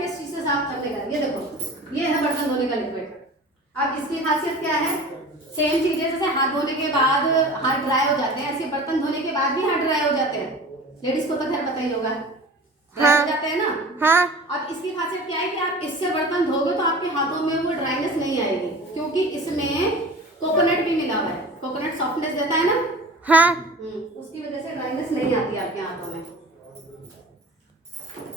किस चीज से साफ करने का। ये देखो ये है बर्तन धोने का लिक्विड। अब इसकी खासियत क्या है, सेम चीज है जैसे हाथ धोने के बाद हाथ ड्राई हो जाते हैं, ऐसे बर्तन धोने के बाद भी हाथ ड्राई हो जाते हैं। लेडीज को तो खैर पता ही होगा, ड्राई हो जाते हैं ना। हाँ। अब इसकी खासियत क्या है कि आप इससे बर्तन धोगे तो आपके हाथों में वो ड्राइनेस नहीं आएगी, क्योंकि इसमें कोकोनट भी मिला हुआ है। कोकोनट सॉफ्टनेस देता है ना। हाँ। उसकी वजह से ड्राइनेस नहीं आती आपके हाथों में।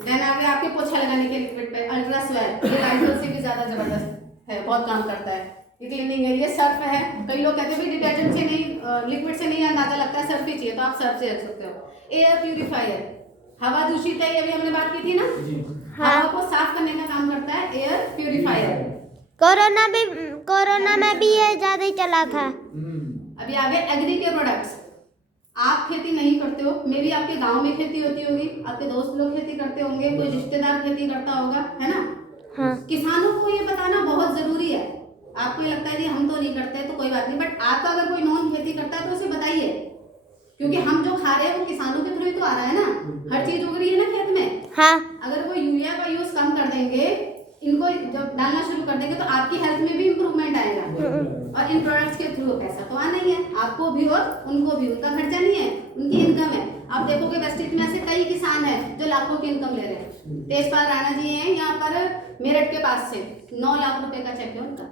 देन आगे आपके पोछा लगाने के लिक्विड पे अल्ट्रा स्वेल, ये लाइजॉल से भी ज्यादा जबरदस्त है, बहुत काम करता है। ये क्लीनिंग है, ये सर्फ है। कई लोग कहते हैं डिटर्जेंट से नहीं, लिक्विड से नहीं अंदाजा लगता है, सर्फ ही चाहिए, तो आप सर्फ से रख सकते हो। एयर प्यूरिफायर, हवा दूषित है, ये भी हमने बात की थी ना। हाँ। हवा को साफ करने का काम करता है एयर प्यूरिफायर। कोरोना में भी ये ज्यादा ही चला था। अभी आगे एग्री के प्रोडक्ट्स। आप खेती नहीं करते हो, मे भी आपके गांव में खेती होती होगी, आपके दोस्त लोग खेती करते होंगे, कोई रिश्तेदार खेती करता होगा, है ना। हाँ। किसानों को ये बताना बहुत जरूरी है। आपको ये लगता है कि हम तो नहीं करते तो कोई बात नहीं, बट आपका अगर कोई नॉन खेती करता है तो उसे बताइए, क्योंकि हम जो खा रहे हैं वो किसानों के थ्रू ही तो आ रहा है ना। हर चीज उग रही है ना खेत में। हाँ। अगर वो यूरिया का यूज कम कर देंगे, इनको जब डालना शुरू कर देंगे, तो आपकी हेल्थ में भी इम्प्रूवमेंट आएगा। और इन प्रोडक्ट्स के थ्रू पैसा तो आना ही है, आपको भी और उनको भी। उनका खर्चा नहीं है, उनकी इनकम है। आप देखोगे वेस्टेज में ऐसे कई किसान हैं जो लाखों की इनकम ले रहे हैं। तेजपाल राणा जी हैं यहाँ पर मेरठ के पास से, 9 लाख रुपए का चेक है उनका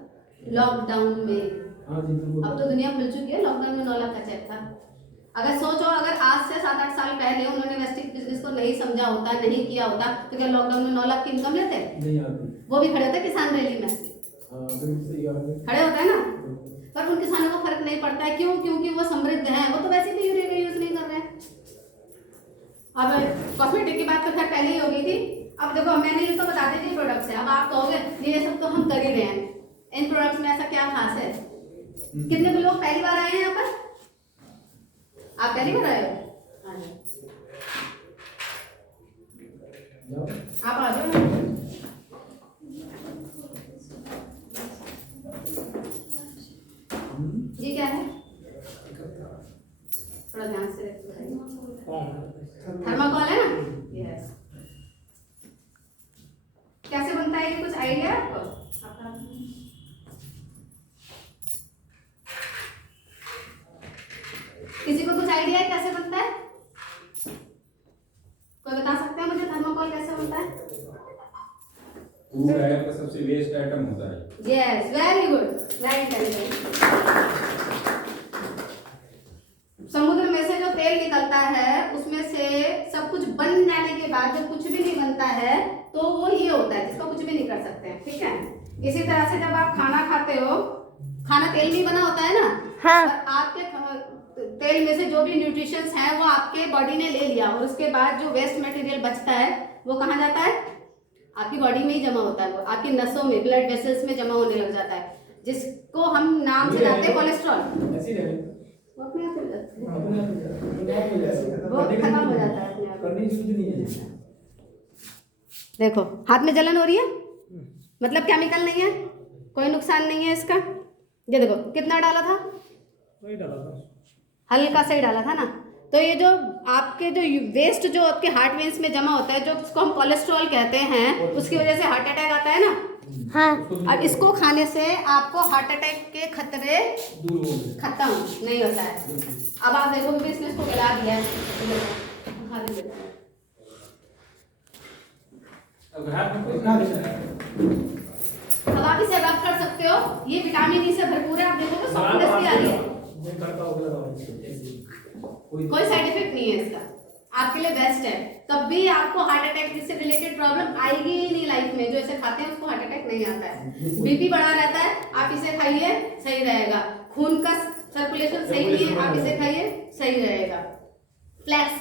लॉकडाउन में। अब तो दुनिया खुल चुकी है, लॉकडाउन में 9 लाख का चेक था। अगर सोचो, अगर आज से 7-8 साल पहले उन्होंने वेस्टेज बिजनेस को नहीं समझा होता, नहीं किया होता, तो क्या लॉकडाउन में 9 लाख की इनकम लेते? नहीं आती। वो भी खड़े होते किसान रैली में, खड़े होते हैं ना। पर उन किसानों को फर्क नहीं पड़ता है, क्यों? क्योंकि वो समृद्ध हैं, वो तो वैसे भी यूरिया का यूज नहीं कर रहे हैं। अब कॉस्मेटिक की बात तो खैर पहले ही हो गई थी। अब देखो, मैंने ये तो बता दी थी प्रोडक्ट्स है। अब आप कहोगे ये सब तो हम कर ही रहे हैं, इन प्रोडक्ट्स में ऐसा क्या खास है? कितने लोग पहली बार आए हैं यहाँ पर? आप पहली बार आए हो? आप आ जाओ। ये क्या है? थोड़ा ध्यान से थर्माकोल है ना। यस। कैसे बनता है ये, कुछ आइडिया आपको? किसी को कुछ आइडिया है कैसे बनता है? कोई बता सकते हैं मुझे थर्माकोल कैसे बनता है? फूड आइटम का सबसे वेस्ट आइटम होता है। Yes, very good, very intelligent. समुद्र में से जो तेल निकलता है उसमें से सब कुछ बन जाने के बाद जब कुछ भी नहीं बनता है तो वो ये होता है जिसको कुछ भी नहीं कर सकते हैं, ठीक है। इसी तरह से जब आप खाना खाते हो, खाना तेल में बना होता है ना। हाँ। और आपके तेल में से जो भी न्यूट्रिशंस हैं वो आपके बॉडी ने ले लिया, और उसके बाद जो वेस्ट मटेरियल बचता है वो कहाँ जाता है? आपकी बॉडी में ही जमा होता है, वो आपकी नसों में, ब्लड वेसल्स में जमा होने लग जाता है, जिसको हम नाम से जानते हैं कोलेस्ट्रॉल। वो अपने आप हो जाता है, वो खत्म हो जाता है अपने आप। देखो हाथ में जलन हो रही है, मतलब केमिकल नहीं है, कोई नुकसान नहीं है इसका। ये देखो कितना डाला था, हल्का सा ही डाला था ना। तो ये जो आपके जो वेस्ट जो आपके हार्ट वेन्स में जमा होता है, जो उसको हम कोलेस्ट्रॉल कहते हैं, उसकी वजह से हार्ट अटैक आता है ना। हाँ। अब इसको खाने से आपको हार्ट अटैक के खतरे खत्म नहीं होता है। अब आप देखो कि इसने इसको गला दिया है, अब आप इसे रब कर सकते हो, ये विटामिन ई से भरपूर है। आप देखोगे सॉफ्टनेस भी आ रही है, कोई साइड इफेक्ट नहीं है इसका, आपके लिए बेस्ट है। तब भी आपको हार्ट अटैक से रिलेटेड प्रॉब्लम आएगी ही नहीं लाइफ में। जो ऐसे खाते हैं उसको हार्ट अटैक नहीं आता है। बीपी बढ़ा रहता है, आप इसे खाइए, सही रहेगा। खून का सर्कुलेशन सही नहीं है, आप इसे खाइए, सही रहेगा। फ्लैक्स,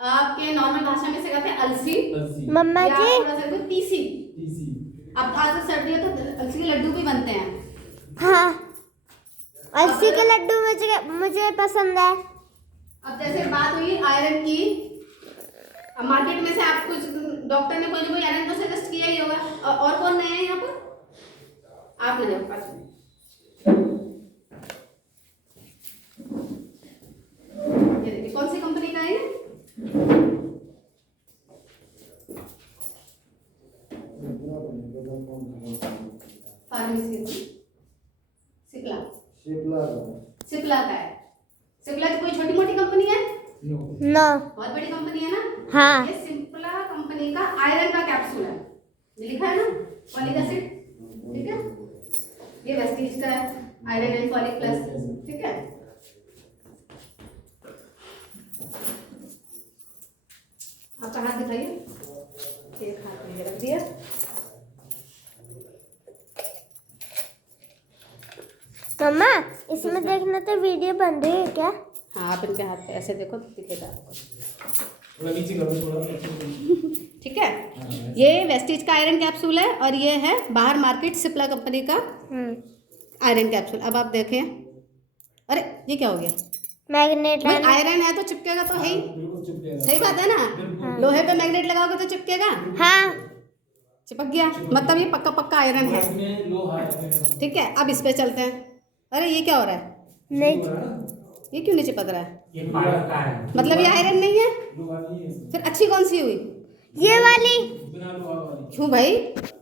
आपके नॉर्मल भाषा में से कहते हैं अलसी। मम्मा जी, तीसी। अब आज सर्दी है तो अलसी के लड्डू भी बनते हैं। हाँ, अलसी के लड्डू मुझे पसंद है। अब जैसे बात हुई आयरन की, अब मार्केट में से आप कुछ डॉक्टर ने कोई ना कोई आयरन तो सजेस्ट किया ही होगा। और कौन नया है यहाँ पर? आप नए पास ये देखिए कौन सी कंपनी का है? फार्मेसी सिप्ला शिपला सिप्ला का है। सिप्ला कोई छोटी मोटी कंपनी है? नो। बहुत बड़ी कंपनी है ना। हाँ। ये सिप्ला कंपनी का आयरन का कैप्सूल है, ये लिखा है ना, फॉलिक एसिड, ठीक है। ये वेस्टीज का है, आयरन एंड फॉलिक प्लस, ठीक है। आपका हाथ दिखाइए, एक हाथ में रख दिया। मम्मा इसमें देखना तो वीडियो बन रही है क्या? हाँ, आप इनके हाथ पे ऐसे देखो तो दिखेगा आपको, थोड़ा नीचे करो थोड़ा। ठीक है। ये वेस्टीज का आयरन कैप्सूल है और ये है बाहर मार्केट सिप्ला कंपनी का आयरन कैप्सूल। अब आप देखें, अरे ये क्या हो गया? मैग्नेट भाई आयरन है तो चिपकेगा तो है ही, बिल्कुल चिपकेगा। सही बात है ना। लोहे पे मैग्नेट लगाओगे तो चिपकेगा, हाँ। चिपक गया, मतलब ये पक्का पक्का आयरन है, इसमें लोहा है। ठीक है। अब इस पे चलते हैं। अरे ये क्या हो रहा है? नहीं, ये क्यों नहीं चिपक रहा है? ये पालक का है। मतलब ये आयरन नहीं है, लोहा नहीं है। फिर अच्छी कौन सी हुई? ये वाली। बिना लोहा वाली। क्यों भाई?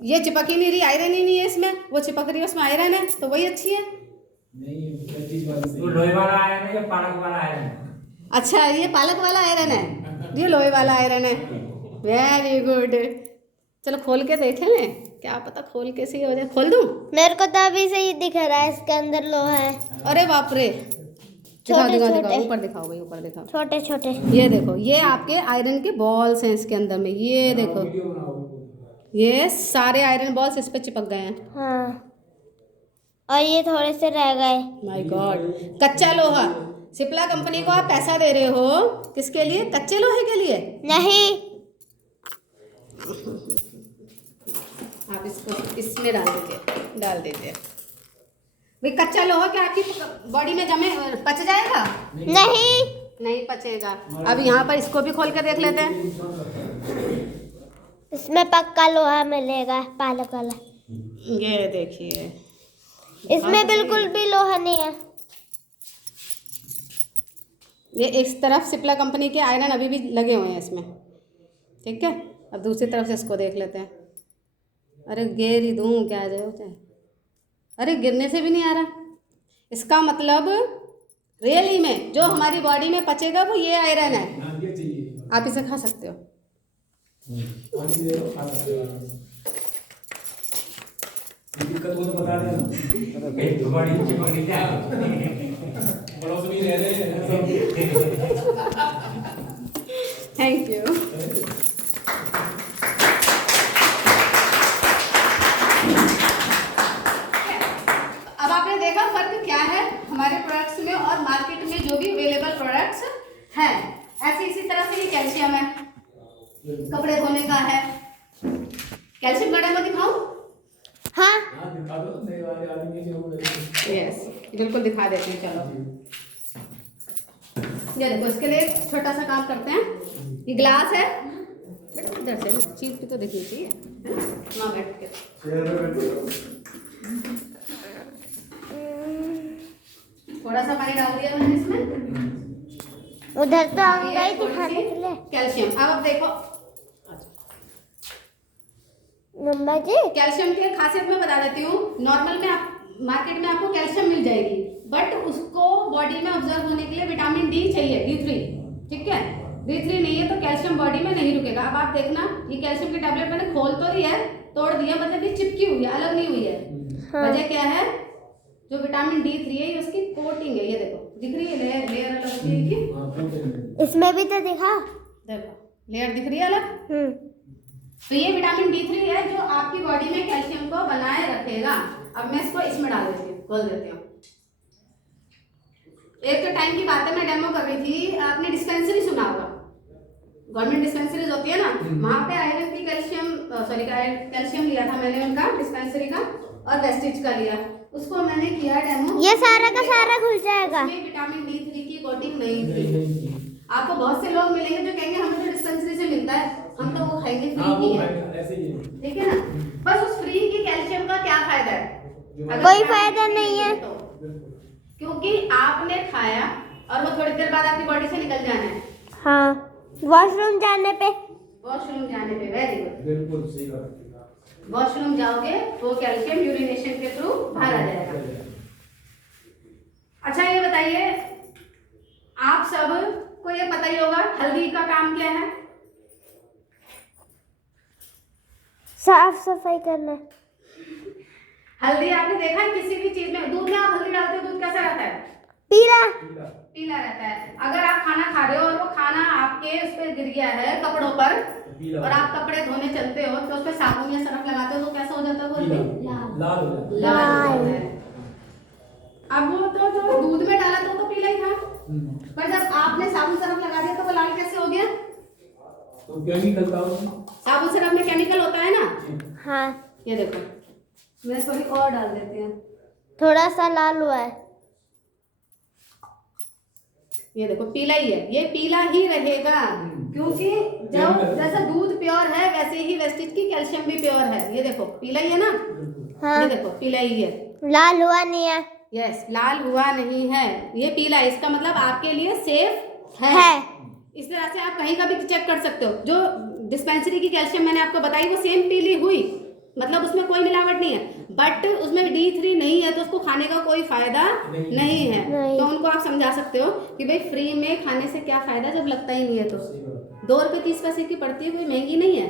ये चिपक ही नहीं रही, आयरन ही नहीं है इसमें, वो चिपक रही है उसमें आयरन है, तो वही अच्छी है। नहीं, वेस्टीज वाली से। वो लोहे वाला आयरन है या पालक वाला आयरन है? अच्छा, ये पालक वाला आयरन है, ये लोहे वाला आयरन है। Very good. चलो खोल के देखें, क्या पता खोल के सही हो जाए। खोल दूं? मेरे को तो अभी से ही दिख रहा है इसके अंदर लोहा है। अरे बाप रे, दिखाओ छोटे दिखाओ छोटे। दिखाओ, ऊपर दिखाओ भाई, ऊपर दिखाओ। छोटे छोटे। ये देखो, ये आपके आयरन के बॉल्स हैं इसके अंदर में, ये देखो, वीडियो बनाओ। ये सारे आयरन बॉल्स इस पे चिपक गए हैं। हाँ, और ये थोड़े से रह गए। माय गॉड, कच्चा लोहा। सिप्ला कंपनी को आप पैसा दे रहे हो किसके लिए? कच्चे लोहे के लिए। नहीं, आप इसको इसमें डाल दीजिए भाई। कच्चा लोहा क्या आपकी बॉडी में जमे पच जाएगा? नहीं, नहीं पचेगा। अब यहाँ पर इसको भी खोल के देख लेते हैं। इसमें पक्का लोहा मिलेगा, पालक वाला। ये देखिए, इसमें बिल्कुल भी लोहा नहीं है। ये इस तरफ सिप्ला कंपनी के आयरन अभी भी लगे हुए हैं इसमें, ठीक है। अब दूसरी तरफ से इसको देख लेते हैं। अरे गिर ही दूँ क्या जाए? अरे गिरने से भी नहीं आ रहा। इसका मतलब रियली में जो हमारी बॉडी में पचेगा वो ये आयरन है। हाँ, ये चाहिए। आप इसे खा सकते हो। पानी दे दो, खा सकते हो। ये दिक्कत हो तो बता देना। एक बड़ी चिपक जाए। पड़ोस में ही रह रहे हैं सब। Thank you. अब आपने देखा फर्क क्या है हमारे प्रोडक्ट्स में और मार्केट में जो भी अवेलेबल प्रोडक्ट्स हैं। ऐसे इसी तरह से ये कैल्शियम है, कपड़े धोने का है। कैल्शियम का डेमो दिखाऊं? हाँ, हाँ, दिखा दो। नए वाले आदमी के लोग। यस, बिल्कुल दिखा देते हैं। चलो ये देखो, इसके लिए एक छोटा सा काम करते हैं। ये ग्लास है, बेटा इधर से चीज भी तो देखनी चाहिए, वहाँ बैठ के। थोड़ा सा पानी डाल दिया मैंने इसमें। उधर तो अब आऊंगा ये ही थोड़ी दिखाने सी के लिए। कैल्शियम। अब आप देखो, मम्मा जी, कैल्शियम की एक खासियत मैं बता देती हूँ। नॉर्मल में आप मार्केट में आपको कैल्शियम मिल जाएगी, बट उसको बॉडी में ऑब्जर्व होने के लिए विटामिन डी चाहिए, D3, ठीक है। D3 नहीं है तो कैल्शियम बॉडी में नहीं रुकेगा। अब आप देखना, ये कैल्शियम की टैबलेट मैंने खोल तो दी है, तोड़ दिया, मतलब ये चिपकी हुई है, अलग नहीं हुई है। हाँ। वजह क्या है? जो विटामिन D3 है ये उसकी कोटिंग है। ये देखो, दिख रही है लेयर अलग होती है इनकी। हाँ, बोलते इसमें भी तो दिखा। देखो लेयर दिख रही है अलग। तो ये विटामिन D3 है जो आपकी बॉडी में कैल्शियम को बनाए रखेगा। अब मैं इसको इसमें डाल देती हूँ, खोल देती हूँ। एक तो टाइम की बात है, मैं डेमो कर रही थी, आपने डिस्पेंसरी सुना होगा, गवर्नमेंट डिस्पेंसरीज होती है ना, वहाँ पे आयरन की कैल्शियम लिया था मैंने उनका डिस्पेंसरी का, और वेस्टेज का लिया। उसको मैंने किया डेमो। ये सारा का सारा घुल जाएगा। इसमें विटामिन D3 की कोटिंग नहीं थी। आपको बहुत से लोग मिलेंगे जो कहेंगे हमें तो डिस्पेंसरी से मिलता है, हम तो वो खाएंगे, फ्री हाँ, वो की है, ऐसे ही है। ठीक है ना। बस उस फ्री की कैल्शियम का क्या फायदा है? अगर कोई विटामिन फायदा D नहीं है। तो, क्योंकि आपने खाया और वो थोड़ी देर बाद आपकी बॉडी से निकल जाना है। हाँ, वॉशरूम जाने पे। वॉशरूम जाने पे। Very good. बिल्कुल सही बात। वॉशरूम जाओगे तो कैल्शियम यूरिनेशन के थ्रू बाहर आ जाएगा। अच्छा ये बताइए, आप सब को ये पता ही होगा हल्दी का काम क्या है? साफ सफाई करना। हल्दी आपने देखा है किसी भी चीज में, दूध में आप हल्दी डालते हो, दूध कैसा रहता है? पीला। पीला रहता है। अगर आप खाना खा रहे हो और वो खाना आपके उस पर गिर गया है कपड़ों पर और आप कपड़े धोने चलते हो तो उस पर साबुन या सरफ लगाते हो तो कैसा हो जाता है? वो लाल हो जाता है। लाल हो जाता है। अब वो तो जो दूध में डाला तो पीला ही था, पर जब आपने साबुन सरफ लगा दिया तो वो लाल कैसे हो गया? तो केमिकल का उसमें साबुन सरफ में केमिकल होता है ना। हाँ, ये देखो, मैं थोड़ी और डाल देती हूँ। थोड़ा सा लाल हुआ है। ये देखो पीला ही है, ये पीला ही रहेगा क्योंकि जब जैसा दूध प्योर है वैसे ही वेस्टेज की कैल्शियम भी प्योर है। ये देखो पीला ही है ना। हाँ, ये देखो पीला ही है। लाल हुआ नहीं है। यस, लाल हुआ नहीं है, ये पीला है। इसका मतलब आपके लिए सेफ है। इस तरह से आप कहीं का भी चेक कर सकते हो। जो डिस्पेंसरी की कैल्शियम मैंने आपको बताई वो सेम पीली हुई, मतलब उसमें कोई मिलावट नहीं है, बट उसमें D3 नहीं है तो उसको खाने का कोई फायदा नहीं है। तो उनको आप समझा सकते हो कि भाई फ्री में खाने से क्या फायदा जब लगता ही नहीं है। तो 2 रुपये 30 पैसे की पड़ती है, कोई महंगी नहीं है।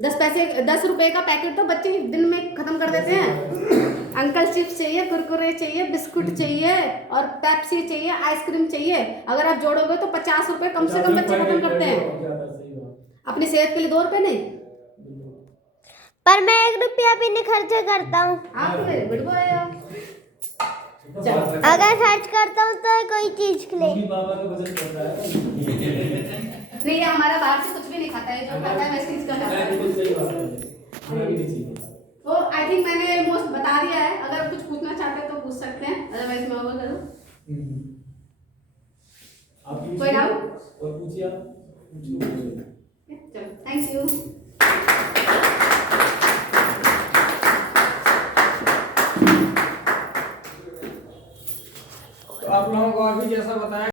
10 रुपए का पैकेट तो बच्चे दिन में खत्म कर देते हैं। अंकल चिप्स चाहिए, कुरकुरे चाहिए, बिस्कुट चाहिए और पेप्सी चाहिए, आइसक्रीम चाहिए। अगर आप जोड़ोगे तो 50 रुपए कम से कम बच्चे खत्म करते हैं। अपनी सेहत के लिए 2 रुपए नहीं, पर मैं 1 रुपया भी नहीं खर्च करता हूँ। आप मेरे गुड बॉय हो। अगर खर्च करता हूँ तो कोई चीज के लिए। बाबा का वजन करता है। नहीं, ये हमारा बाहर से कुछ भी नहीं खाता है, जो खाता है वैसे इसका खाता है। बिल्कुल सही बात है, हमें भी नहीं चाहिए। तो आई थिंक मैंने मोस्ट बता दिया है। अगर कुछ पूछना चाहते हैं तो पूछ सकते हैं, अदरवाइज मैं ओवर करूं। आप कोई डाउट? और पूछिए आप। चलो, थैंक यू। तो आप लोगों को अभी जैसा बताया